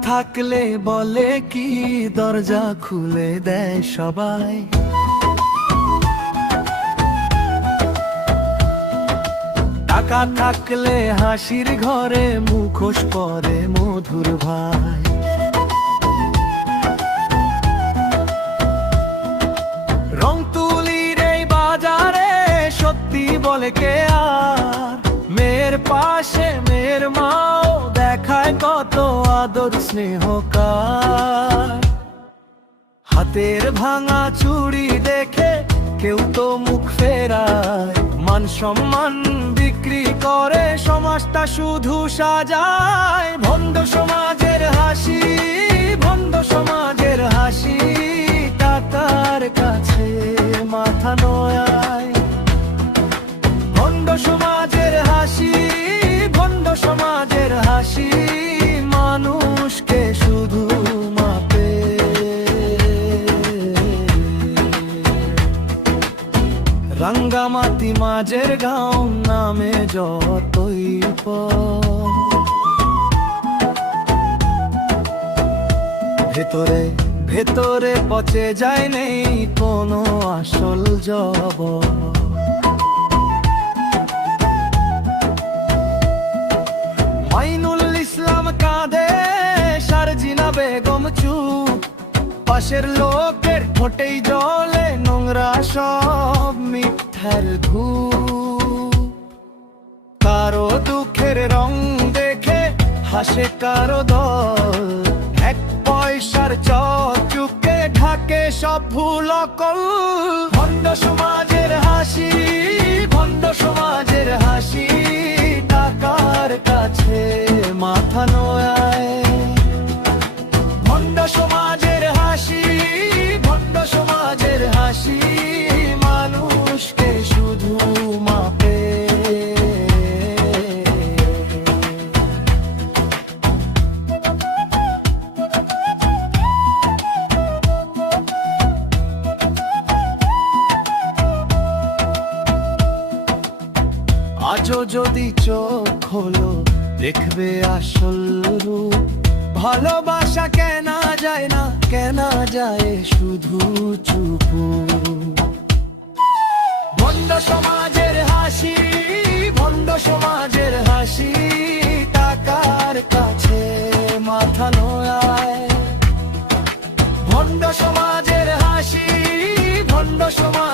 থাকলে বলে কি দরজা খুলে দেয় সবাই। টাকা থাকলে হাসির ঘরে মুখোশ পরে মধুর ভাই। রং তুলির এই বাজারে সত্যি বলে কে আর, মেয়ের পাশে মেয়ের মাও দেখায় কত আদর স্নেহকার। হাতের ভাঙা চুড়ি দেখে কেউ তো মুখ ফেরায়, মান সম্মান বিক্রি করে সমাজটা শুধু সাজায়। ভণ্ড সমাজের হাসি, ভণ্ড সমাজের হাসি, টাকার কাছে মাথা নোয়ায়। ভণ্ড সমাজের হাসি, ভণ্ড সমাজের হাসি, মানুষকে শুধু মাপে। রাঙ্গামাটি মাঝের গাঁও নামে যতই ভেতরে ভেতরে পচে যায় নেই কোনো আসল জব। মাইনুল ইসলাম কাঁদে, সারজিনা বেগম চুপ, পাশের লোকের ঠোঁটেই জলে নোংরা সব মিথ্যার ধূপ। কারো দুঃখের রং দেখে হাসে কারো দল, এক পয়সার চুপকে ঢাকে সব ভুল অকল। ভণ্ড সমাজের হাসি, ভণ্ড সমাজের হাসি, টাকার কাছে মাথা নোয়ায়। ভণ্ড সমাজের হাসি, ভণ্ড সমাজের হাসি, মানুষকে শুধু মাপে। আজও যদি চোখ হলো দেখবে আসল রূপ। ভালোবাসা কেনা যায় না, কেনা যায় শুধু চুপ। ভণ্ড সমাজের হাসি, ভণ্ড সমাজের হাসি, টাকার কাছে মাথা নোয়ায়। ভণ্ড সমাজের হাসি, ভণ্ড সমাজ